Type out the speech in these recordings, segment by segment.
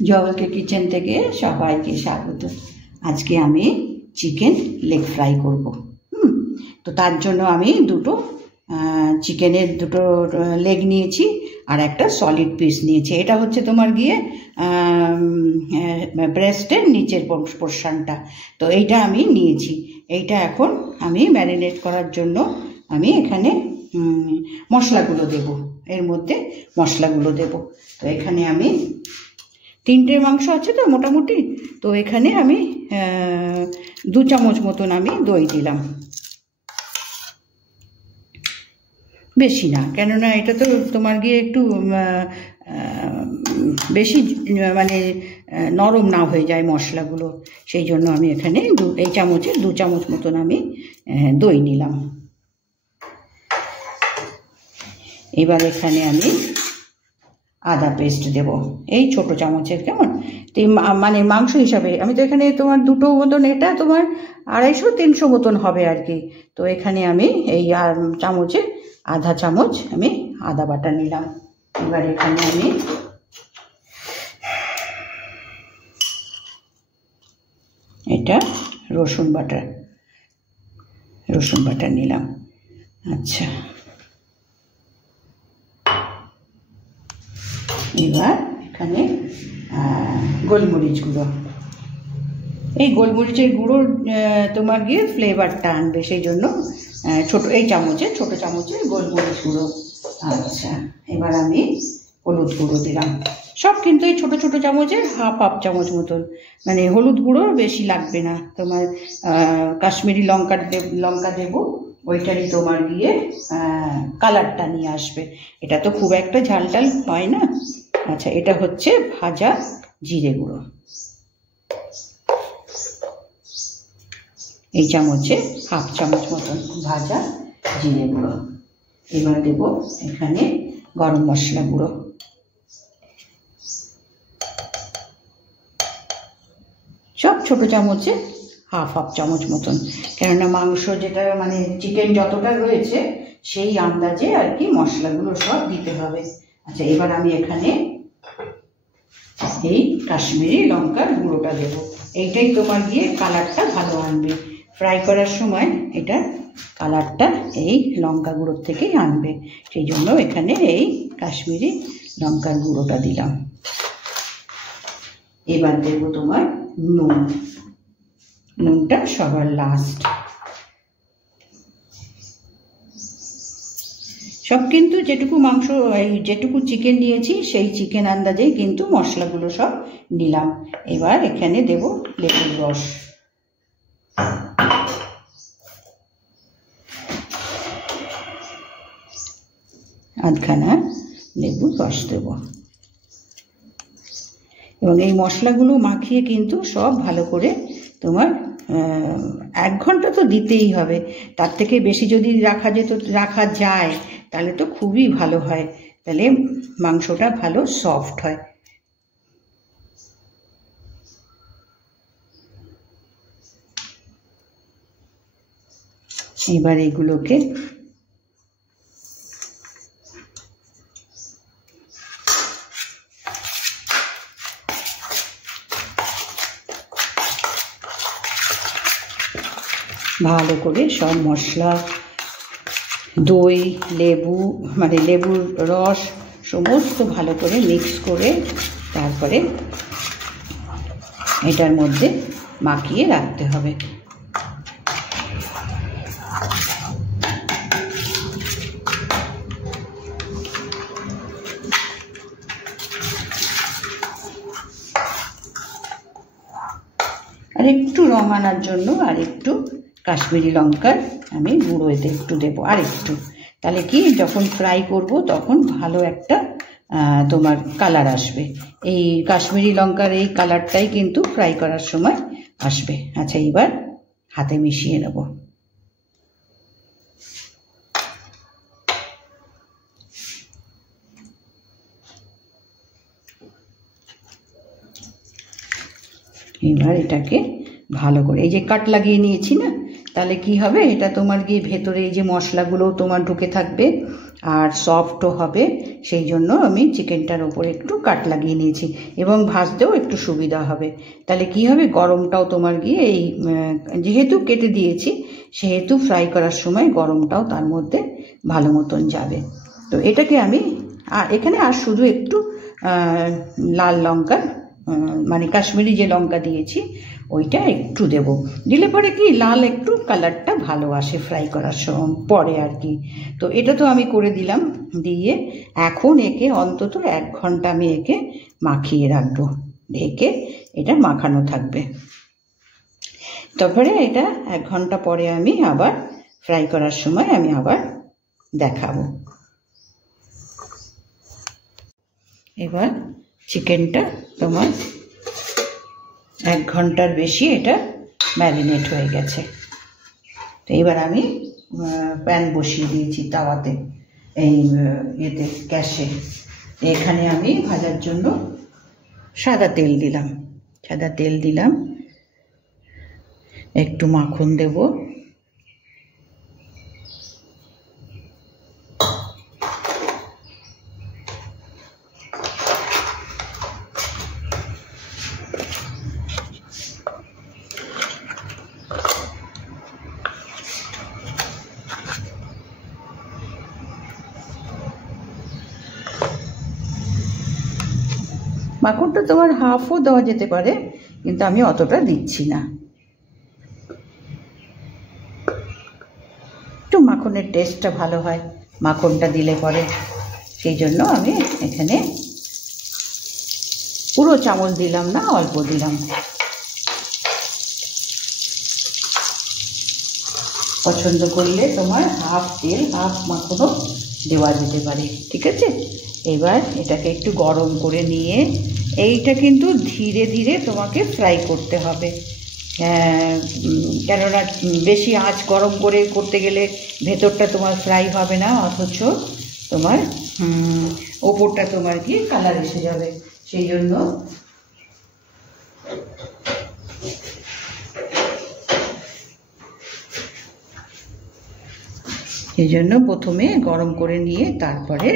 জওয়ালকে kitchen থেকে সবাইকে স্বাগত। আজকে আমি চিকেন লেগ ফ্রাই করব। তো তার জন্য আমি চিকেনের দুটো লেগ নিয়েছি আর একটা সলিড পিস নিয়েছি। এটা হচ্ছে তোমার গিয়ে ব্রেস্টের নিচের পোর্শনটা। তো এইটা আমি নিয়েছি। এইটা এখন আমি ম্যারিনেট করার জন্য আমি এখানে মশলাগুলো দেব, এর মধ্যে মশলাগুলো দেব। তো এখানে আমি 3টে মাংস আছে তো মোটামুটি, তো এখানে আমি 2 চামচ মতন আমি দই দিলাম, বেশি না, কেননা এটা তো তোমার গিয়ে একটু বেশি মানে নরম না হয়ে যায় মশলাগুলো, সেই জন্য আমি এখানে এই চামচে 2 চামচ মতন আমি দই নিলাম। এবার এখানে আমি আদা পেস্ট দেব, এই ছোট চামচের, কেমন তো মানে মাংস হিসাবে। আমি তো এখানে তোমার 2টো মতন, এটা তোমার 250-300 মতন হবে আর কি। তো এখানে আমি এই চামচে আধা চামচ আমি আদা বাটা নিলাম। এবার এখানে আমি এটা রসুন বাটা নিলাম। আচ্ছা, এবার এখানে গোলমরিচ গুঁড়ো, এই গোলমরিচের গুঁড়ো তোমার গিয়ে ফ্লেভারটা আনবে, সেই জন্য ছোট চামচে গোলমরিচ গুঁড়ো। আচ্ছা, এবার আমি হলুদ গুঁড়ো দিলাম, সব কিন্তু এই ছোট চামচের হাফ চামচ মতন, মানে হলুদ গুঁড়ো বেশি লাগবে না। তোমার কাশ্মীরি লঙ্কা দেবো, ওইটারই তোমার গিয়ে কালারটা নিয়ে আসবে। এটা তো খুব একটা ঝাল হয় না। আচ্ছা, এটা হচ্ছে ভাজা জিরে গুঁড়ো, এই চামচে হাফ চামচ মতন ভাজা জিরে গুঁড়ো। এবার দেব এখানে গরম মশলা গুঁড়ো, সব ছোট চামচে হাফ চামচ মতন, কেননা মাংস যেটা মানে চিকেন যতটা রয়েছে সেই আন্দাজে আর কি মশলাগুলো সব দিতে হবে। আচ্ছা, এবার আমি এখানে এই কাশ্মীরি লঙ্কার গুঁড়োটা দেবো, এইটাই তোমার গিয়ে কালারটা ভালো আনবে। ফ্রাই করার সময় এটা কালারটা এই লঙ্কা গুঁড়োর থেকেই আনবে, সেই জন্য এখানে এই কাশ্মীরি লঙ্কার গুঁড়োটা দিলাম। এবার দেবো তোমার নুনটা সবার লাস্ট। সব কিন্তু যেটুকু চিকেন নিয়েছি সেই চিকেন আন্দাজেই কিন্তু মশলাগুলো সব নিলাম। এবার এখানে দেব লেবুর রস, আধখানা লেবুর রস দেব, এবং এই মশলাগুলো মাখিয়ে কিন্তু সব ভালো করে তোমার 1 ঘন্টা তো দিতেই হবে। তার থেকে বেশি যদি রাখা যায় তাহলে তো খুবই ভালো হয়, তাহলে মাংসটা ভালো সফট হয়। এবার এগুলোকে ভালো করে সব মশলা, দই, লেবুর রস সমস্ত ভালো করে মিক্স করে তারপরে এটার মধ্যে মাখিয়ে রাখতে হবে। আর একটু রং আনার জন্য আর একটু কাশ্মীরি লঙ্কার আমি গুঁড়ো এতে একটু দেবো, আর একটু, তাহলে কি যখন ফ্রাই করব তখন ভালো একটা তোমার কালার আসবে। এই কাশ্মীরি লঙ্কার এই কালারটাই কিন্তু ফ্রাই করার সময় আসবে। আচ্ছা, এবার হাতে মিশিয়ে নেব। এবার এটাকে ভালো করে, এই যে কাট লাগিয়ে নিয়েছি না, তাহলে কি হবে, এটা তোমার গিয়ে ভেতরে এই যে মশলাগুলো তোমার ঢুকে থাকবে আর সফটও হবে, সেই জন্য আমি চিকেনটার ওপরে একটু কাট লাগিয়ে নিয়েছি, এবং ভাজতেও একটু সুবিধা হবে। তাহলে কি হবে, গরমটাও তোমার গিয়ে এই যেহেতু কেটে দিয়েছি সেহেতু ফ্রাই করার সময় গরমটাও তার মধ্যে ভালো মতন যাবে। তো এটাকে আমি এখানে আর শুধু একটু লাল লঙ্কার মানে কাশ্মীরি যে লঙ্কা দিয়েছি ওইটা একটু দেব, দিলে পরে কি লাল একটু কালারটা ভালো আসে ফ্রাই করার সময় পরে আর কি। তো এটা তো আমি করে দিলাম, দিয়ে এখন একে অন্তত 1 ঘন্টা আমি একে মাখিয়ে রাখবো, ঢেকে এটা মাখানো থাকবে। তারপরে এটা 1 ঘন্টা পরে আমি আবার ফ্রাই করার সময় আমি আবার দেখাবো। এবার চিকেনটা তোমার 1 ঘন্টার বেশি এটা ম্যারিনেট হয়ে গেছে। তো এবার আমি প্যান বসিয়ে দিয়েছি তাওয়াতে, এই ইয়েতে গ্যাসে। এখানে আমি ভাজার জন্য সাদা তেল দিলাম, একটু মাখন দেব, মাখনটা তোমার হাফও দেওয়া যেতে পারে, কিন্তু আমি অতটা দিচ্ছি না। একটু মাখনের টেস্টটা ভালো হয় মাখনটা দিলে পরে, সেই জন্য আমি এখানে পুরো চামচ দিলাম না, অল্প দিলাম। পছন্দ করলে তোমার হাফ তেল হাফ মাখনও দেওয়া যেতে পারে, ঠিক আছে। এবার এটাকে একটু গরম করে নিয়ে, এইটা কিন্তু ধীরে ধীরে তোমাকে ফ্রাই করতে হবে, কেননা বেশি আঁচ গরম করে করতে গেলে ভেতরটা তোমার ফ্রাই হবে না, অথচ তোমার ওপরটা তোমার কি কালার এসে যাবে। সেই জন্য প্রথমে গরম করে নিয়ে তারপরে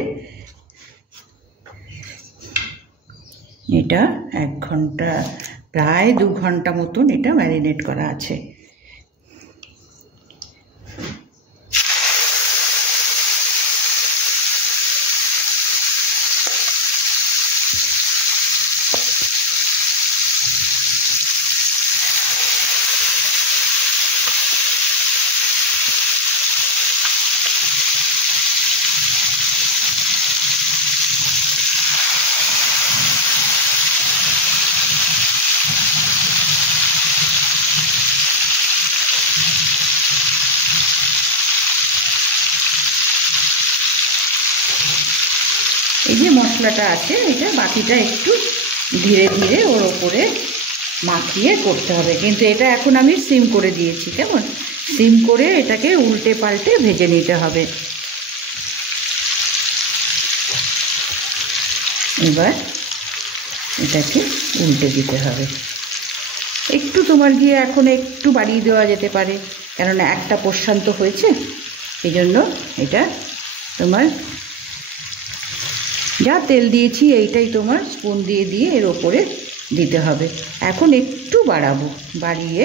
এটা 1 ঘন্টা প্রায় 2 ঘন্টা মতন এটা ম্যারিনেট করা আছে। এই যে মশলাটা আছে এটা বাকিটা একটু ধীরে ধীরে ওর ওপরে মাখিয়ে করতে হবে, কিন্তু এটা এখন আমি সিম করে দিয়েছি, কেমন সিম করে এটাকে উল্টে পাল্টে ভেজে নিতে হবে। এবার এটাকে উল্টে দিতে হবে, একটু তোমার গিয়ে এখন একটু বাড়িয়ে দেওয়া যেতে পারে, কেননা একটা পোর্শন তো হয়েছে, এই জন্য এটা তোমার যা তেল দিয়েছি এইটাই তোমার স্পুন দিয়ে দিয়ে এর ওপরে দিতে হবে। এখন একটু বাড়াবো, বাড়িয়ে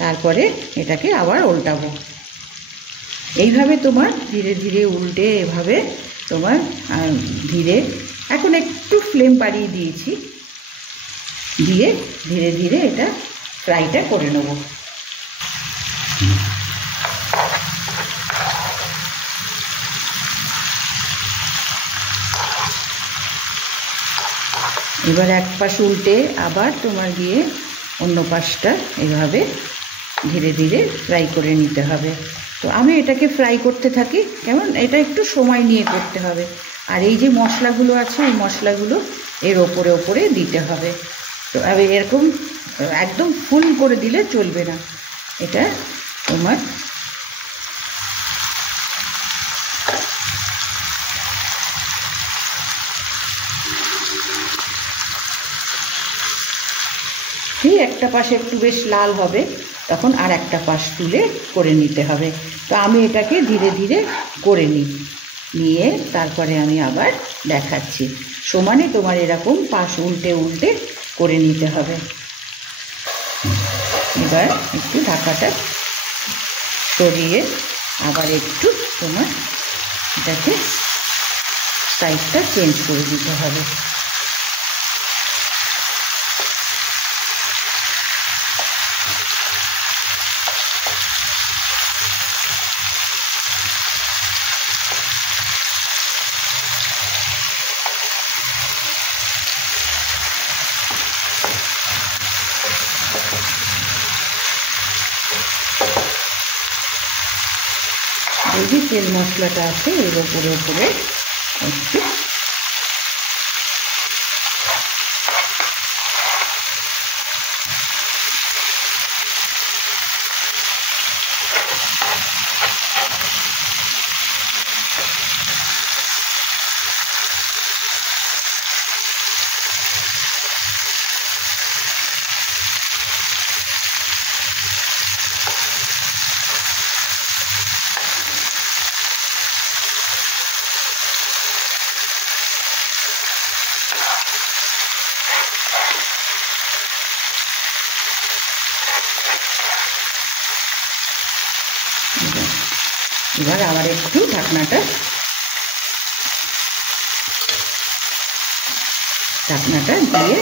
তারপরে এটাকে আবার উল্টাবো। এইভাবে তোমার ধীরে ধীরে উল্টে এভাবে তোমার ধীরে, এখন একটু ফ্লেম বাড়িয়ে দিয়েছি, দিয়ে ধীরে ধীরে এটা ফ্রাইটা করে নেব। এবার এক পাশ উল্টে আবার তোমার গিয়ে অন্য পাশটা এভাবে ধীরে ধীরে ফ্রাই করে নিতে হবে। তো আমি এটাকে ফ্রাই করতে থাকি, কেমন এটা একটু সময় নিয়ে করতে হবে। আর এই যে মশলাগুলো আছে এই মশলাগুলো এর ওপরে ওপরে দিতে হবে। তো আমি এরকম একদম ফুল করে দিলে চলবে না, এটা তোমার সেই একটা পাশে একটু বেশ লাল হবে, তখন আর একটা পাশ তুলে করে নিতে হবে। তো আমি এটাকে ধীরে ধীরে করে নিই। নিয়ে তারপরে আমি আবার দেখাচ্ছি। সমানে তোমার এরকম পাশ উল্টে উল্টে করে নিতে হবে। এবার একটু ঢাকাটা সরিয়ে আবার একটু তোমার এটাকে সাইডটা চেঞ্জ করে দিতে হবে। এই যে তেল মশলাটা আছে এর উপরে একটু এবার আবার একটু ঢাকনাটা দিয়ে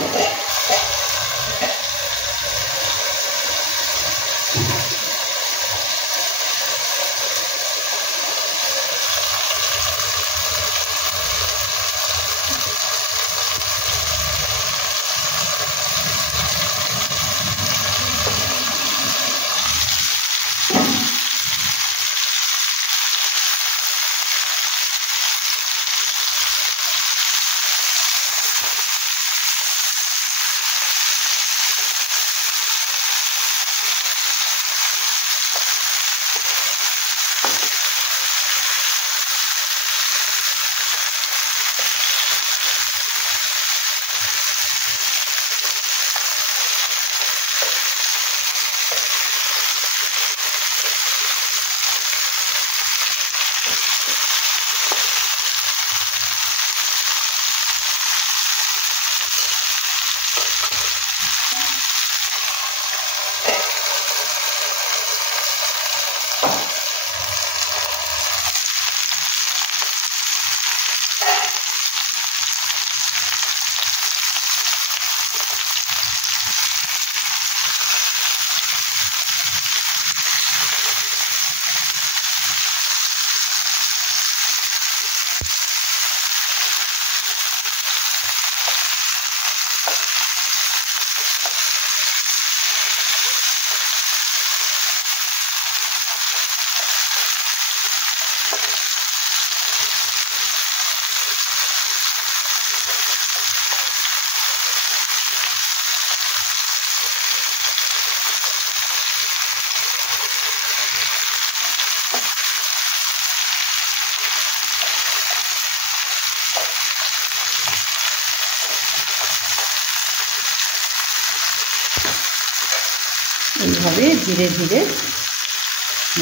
এইভাবে ধীরে ধীরে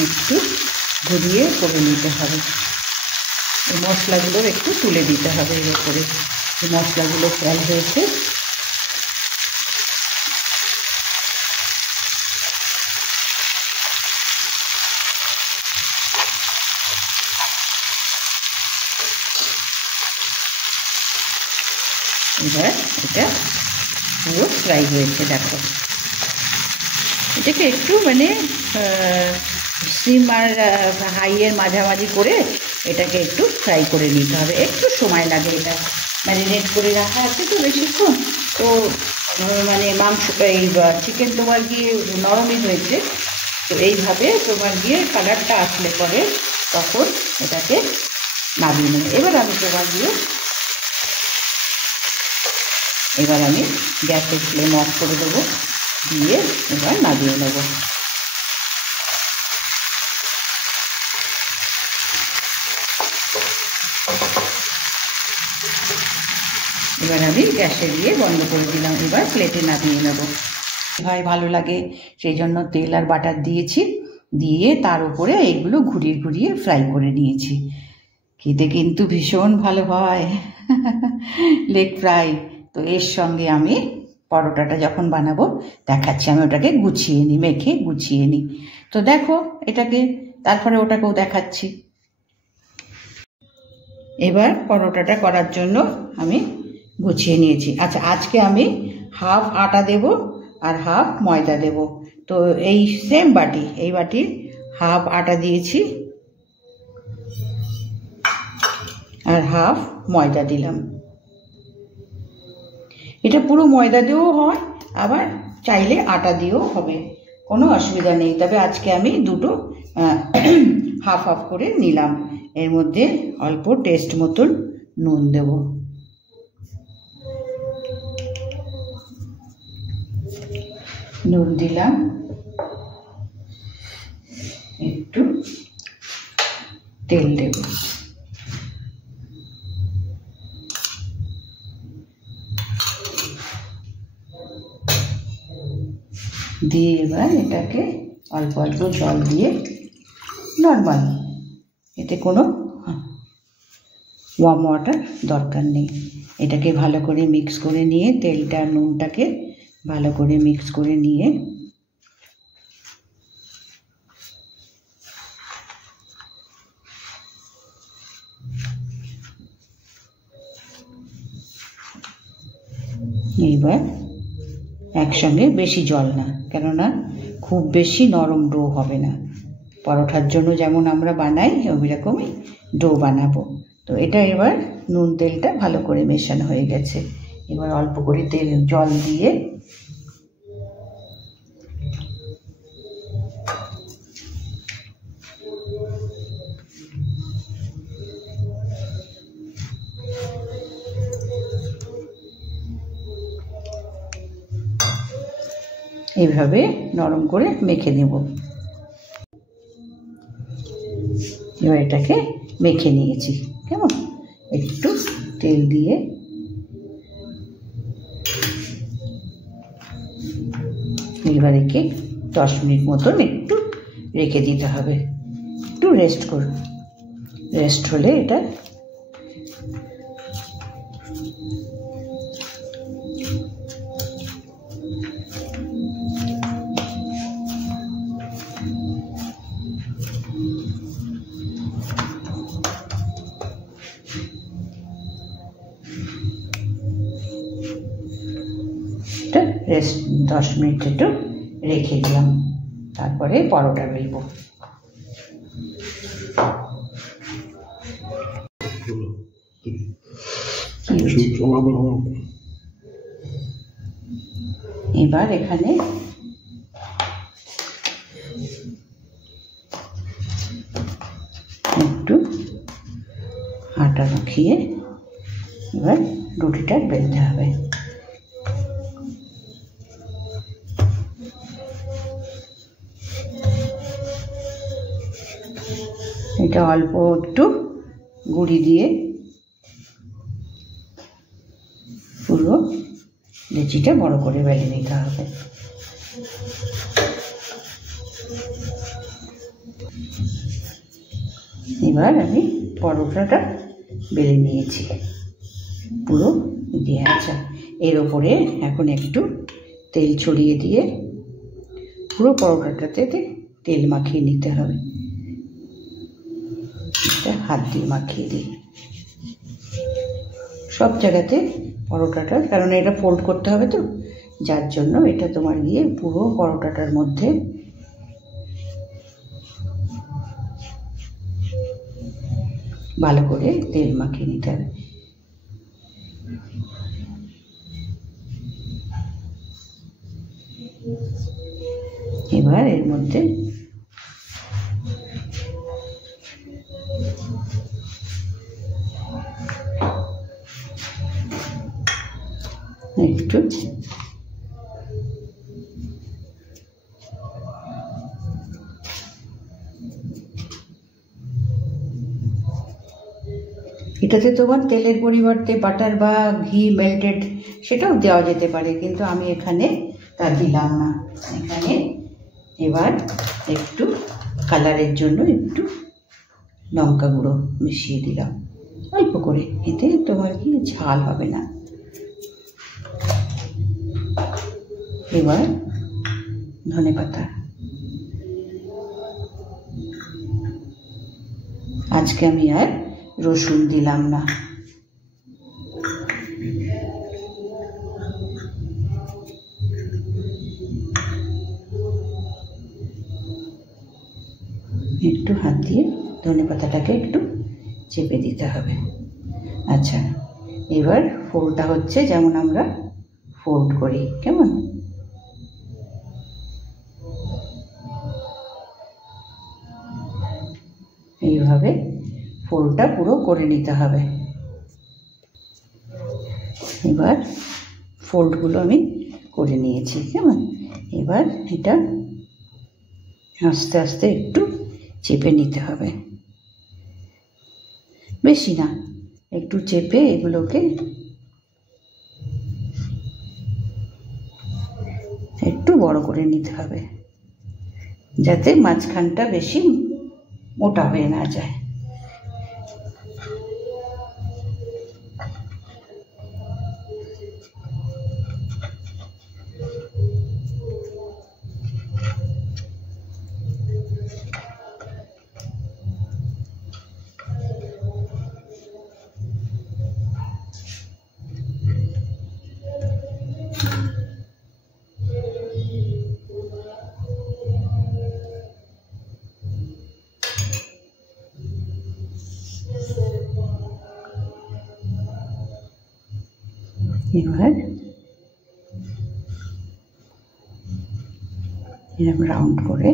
একটু ঘুরিয়ে করে নিতে হবে। এই মশলাগুলোর একটু তুলে দিতে হবে এর উপরে, এই মশলাগুলো ফেল হয়েছে। এবার এটা পুরো ফ্রাই হয়েছে। দেখো এটাকে একটু মানে সিম আর হাইয়ের মাঝামাঝি করে এটাকে একটু ফ্রাই করে নিতে হবে। একটু সময় লাগে, এটা ম্যারিনেট করে রাখা আছে তো বেশিক্ষণ, তো মানে মাংস এই চিকেন তোমার গিয়ে নরমই হয়েছে। তো এইভাবে তোমার গিয়ে কালারটা আসলে পরে তখন এটাকে নামিয়ে নেবে। এবার আমি গ্যাসের ফ্লেম অফ করে দেবো, দিয়ে এবার নামিয়ে নেব। এবার আমি গ্যাসে দিয়ে বন্ধ করে দিলাম। এবার প্লেটে নামিয়ে নেব। ভাই ভালো লাগে সেই জন্য তেল আর বাটার দিয়েছি, দিয়ে তার উপরে এইগুলো ঘুরিয়ে ঘুরিয়ে ফ্রাই করে নিয়েছি। খেতে কিন্তু ভীষণ ভালো হয় লেগ ফ্রাই। তো এর সঙ্গে আমি পরোটাটা যখন বানাবো দেখাচ্ছি, আমি ওটাকে গুছিয়ে নিই, মেখে গুছিয়ে নিই। তো দেখো এটাকে, তারপরে ওটাকেও দেখাচ্ছি। এবার পরোটাটা করার জন্য আমি গুছিয়ে নিয়েছি। আচ্ছা, আজকে আমি হাফ আটা দেব আর হাফ ময়দা দেব। তো এই সেম বাটি, এই বাটির হাফ আটা দিয়েছি আর হাফ ময়দা দিলাম। এটা পুরো ময়দা দিয়েও হয়, আবার চাইলে আটা দিয়েও হবে, কোনো অসুবিধা নেই। তবে আজকে আমি দুটো হাফ হাফ করে নিলাম। এর মধ্যে অল্প টেস্ট মতন নুন দেব। নুন দিলাম, একটু তেল দেব, দিয়ে এবার এটাকে অল্প অল্প জল দিয়ে নর্মাল, এতে কোনো ওয়ার্ম ওয়াটার দরকার নেই। এটাকে ভালো করে মিক্স করে নিয়ে, তেলটা নুনটাকে ভালো করে মিক্স করে নিয়ে এইবার একসঙ্গে বেশি জল না, কেননা খুব বেশি নরম ডো হবে না। পরোটার জন্য যেমন আমরা বানাই ওই রকমই ডো বানাবো। তো এটা এবার নুন তেলটা ভালো করে মেশানো হয়ে গেছে। এবার অল্প করে জল দিয়ে এইভাবে নরম করে মেখে নেব। এবার এটাকে মেখে নিয়েছি, কেমন একটু তেল দিয়ে এবার একে 10 মিনিট মতন একটু রেখে দিতে হবে, একটু রেস্ট করুন। রেস্ট হলে এটা রেস্ট 10 মিনিট একটু রেখে দিলাম, তারপরে পরোটা বেলবো। এবার এখানে একটু আটা মাখিয়ে এবার রুটিটা বেলতে হবে। এটা অল্প একটু গুঁড়ি দিয়ে পুরো লেচিটা বড় করে বেলে নিতে হবে। এবার আমি পরোটাটা বেলে নিয়েছি পুরো দিয়ে। আচ্ছা, এর ওপরে এখন একটু তেল ছড়িয়ে দিয়ে পুরো পরোটাটাতে তেল মাখিয়ে নিতে হবে। হাত দিয়ে মাখিয়ে দিই সব জায়গাতে পরোটাটা, কারণ এটা ফোল্ড করতে হবে, তো যার জন্য এটা তোমার গিয়ে পুরো পরোটাটার মধ্যে ভালো করে তেল মাখিয়ে নিতে হবে। এবার এর মধ্যে একটু এটাতে তোমার তেলের পরিবর্তে বাটার বা ঘি মেল্টেড সেটাও দেওয়া যেতে পারে, কিন্তু আমি এখানে তা দিলাম না। এখানে এবার একটু কালারের জন্য একটু লঙ্কা গুঁড়ো মিশিয়ে দিলাম অল্প করে, এতে তোমার কি ঝাল হবে না। এবার ধনেপাতা, আজকে আমি আর রসুন দিলাম না। একটু হাত দিয়ে ধনেপাতাটাকে একটু চেপে দিতে হবে। আচ্ছা, এবার ফোল্ডটা হচ্ছে যেমন আমরা ফোল্ড করি, কেমন? এইভাবে ফোল্ডটা পুরো করে নিতে হবে। এবার ফোল্ডগুলো আমি করে নিয়েছি, কেমন? এবার এটা আস্তে আস্তে একটু চেপে নিতে হবে, বেশি না, একটু চেপে এগুলোকে একটু বড় করে নিতে হবে, যাতে মাঝখানটা বেশি মোটা হয়ে না যায়। এবার এরকম রাউন্ড করে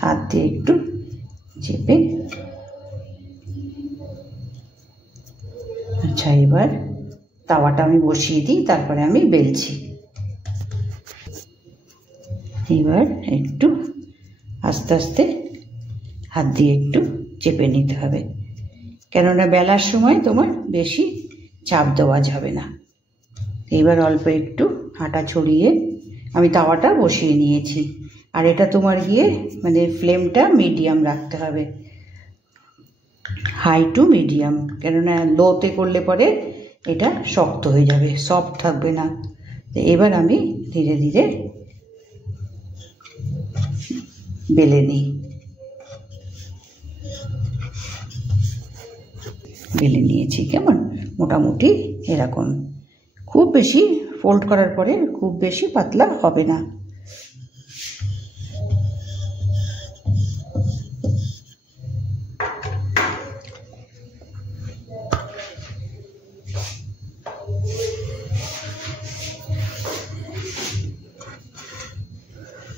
হাত দিয়ে একটু চেপে। আচ্ছা, এবার তাওয়াটা আমি বসিয়ে দিই, তারপরে আমি বেলছি। এবার একটু আস্তে আস্তে হাত দিয়ে একটু চেপে নিতে হবে, কেননা বেলার সময় তোমার বেশি চাপ দেওয়া যাবে না। এবার অল্প একটু আটা ছড়িয়ে আমি তাওয়াটা বসিয়ে নিয়েছি। আর এটা তোমার গিয়ে মানে ফ্লেমটা মিডিয়াম রাখতে হবে, হাই টু মিডিয়াম, কেননা লোতে করলে পরে এটা শক্ত হয়ে যাবে, সফট থাকবে না। এবার আমি ধীরে ধীরে বেলে নিই, বেলে নিয়েছি, কেমন? মোটামুটি এরকম, খুব বেশি ফোল্ড করার পরে খুব বেশি পাতলা হবে না।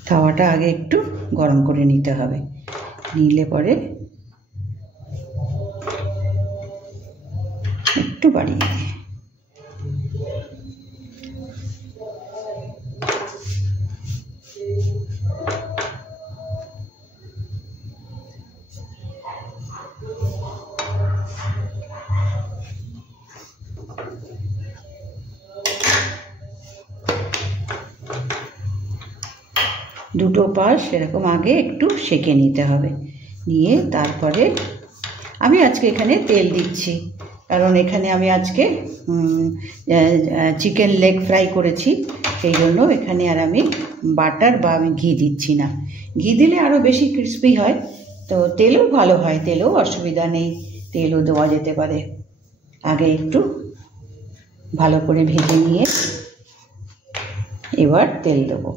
তাওয়াটা আগে একটু গরম করে নিতে হবে, নিলে পরে একটু বাড়িয়ে দিয়ে দুটো পাশ এরকম আগে একটু সেঁকে নিতে হবে, নিয়ে তারপরে আমি আজকে এখানে তেল দিচ্ছি, কারণ এখানে আমি আজকে চিকেন লেগ ফ্রাই করেছি, সেই জন্য এখানে আর আমি বাটার বা আমি ঘি দিচ্ছি না। ঘি দিলে আরও বেশি ক্রিস্পি হয়, তো তেলও ভালো হয়, তেলেও অসুবিধা নেই, তেলও দেওয়া যেতে পারে। আগে একটু ভালো করে ভেজে নিয়ে এবার তেল দেবো।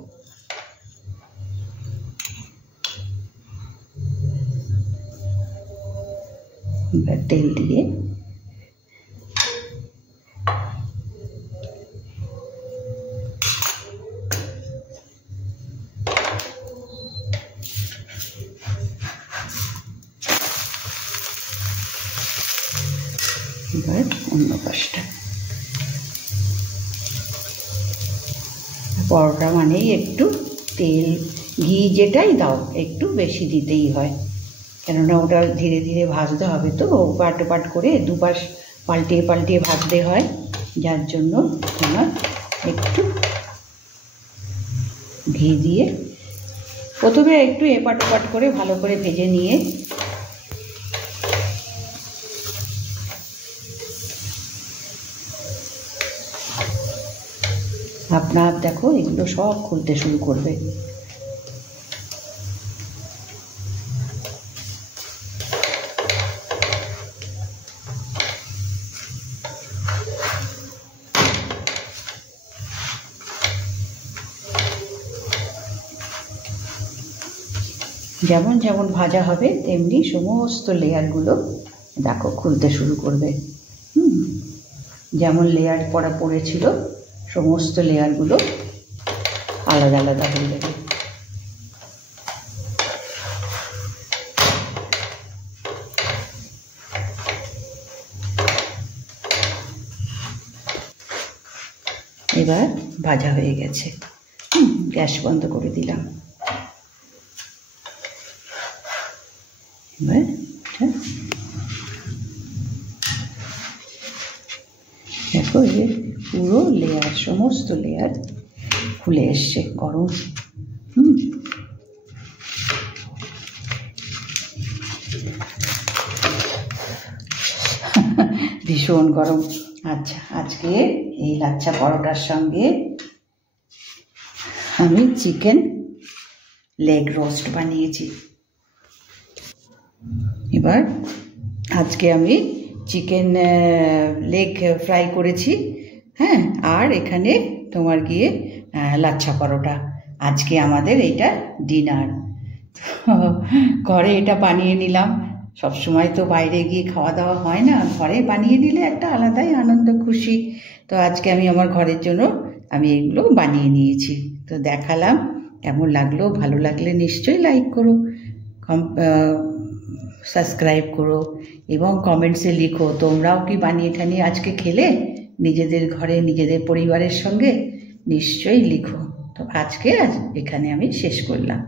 এবার তেল দিয়ে এবার অন্য পাশটা। পরোটা মানেই একটু তেল ঘি যেটাই দাও একটু বেশি দিতেই হয়, কেননা ওটা ধীরে ধীরে ভাজতে হবে, তো পাট পাট করে দুপাশ পাল্টিয়ে পাল্টিয়ে ভাজতে হয়, যার জন্য তোমার একটু ঘি দিয়ে প্রথমে একটু এপাট ওপাট করে ভালো করে ভেজে নিয়ে আপনার দেখো এগুলো সব খুলতে শুরু করবে। যেমন যেমন ভাজা হবে তেমনি সমস্ত লেয়ারগুলো দেখো খুলতে শুরু করবে। যেমন লেয়ার পড়েছিল সমস্ত লেয়ারগুলো আলাদা আলাদা হয়ে যাবে। এবার ভাজা হয়ে গেছে, গ্যাস বন্ধ করে দিলাম। এবার দেখো যে পুরো লেয়ার সমস্ত লেয়ার খুলে এসছে, গরম ভীষণ গরম। আচ্ছা, আজকে এই লাচ্ছা পরোটার সঙ্গে আমি চিকেন লেগ রোস্ট বানিয়েছি। এবার আজকে আমি চিকেন লেগ ফ্রাই করেছি, হ্যাঁ, আর এখানে তোমার গিয়ে লাচ্ছা পরোটা। আজকে আমাদের এটা ডিনার। ঘরে এটা বানিয়ে নিলাম, সবসময় তো বাইরে গিয়ে খাওয়া দাওয়া হয় না, ঘরে বানিয়ে নিলে একটা আলাদাই আনন্দ খুশি। তো আজকে আমি আমার ঘরের জন্য আমি এগুলো বানিয়ে নিয়েছি, তো দেখালাম। কেমন লাগলো? ভালো লাগলে নিশ্চয়ই লাইক করো, সাবস্ক্রাইব করো এবং কমেন্টসে লিখো তোমরাও কি বানিয়ে ঠানিয়ে আজকে খেলে নিজেদের ঘরে নিজেদের পরিবারের সঙ্গে, নিশ্চয়ই লিখো। তো আজকে এখানে আমি শেষ করলাম।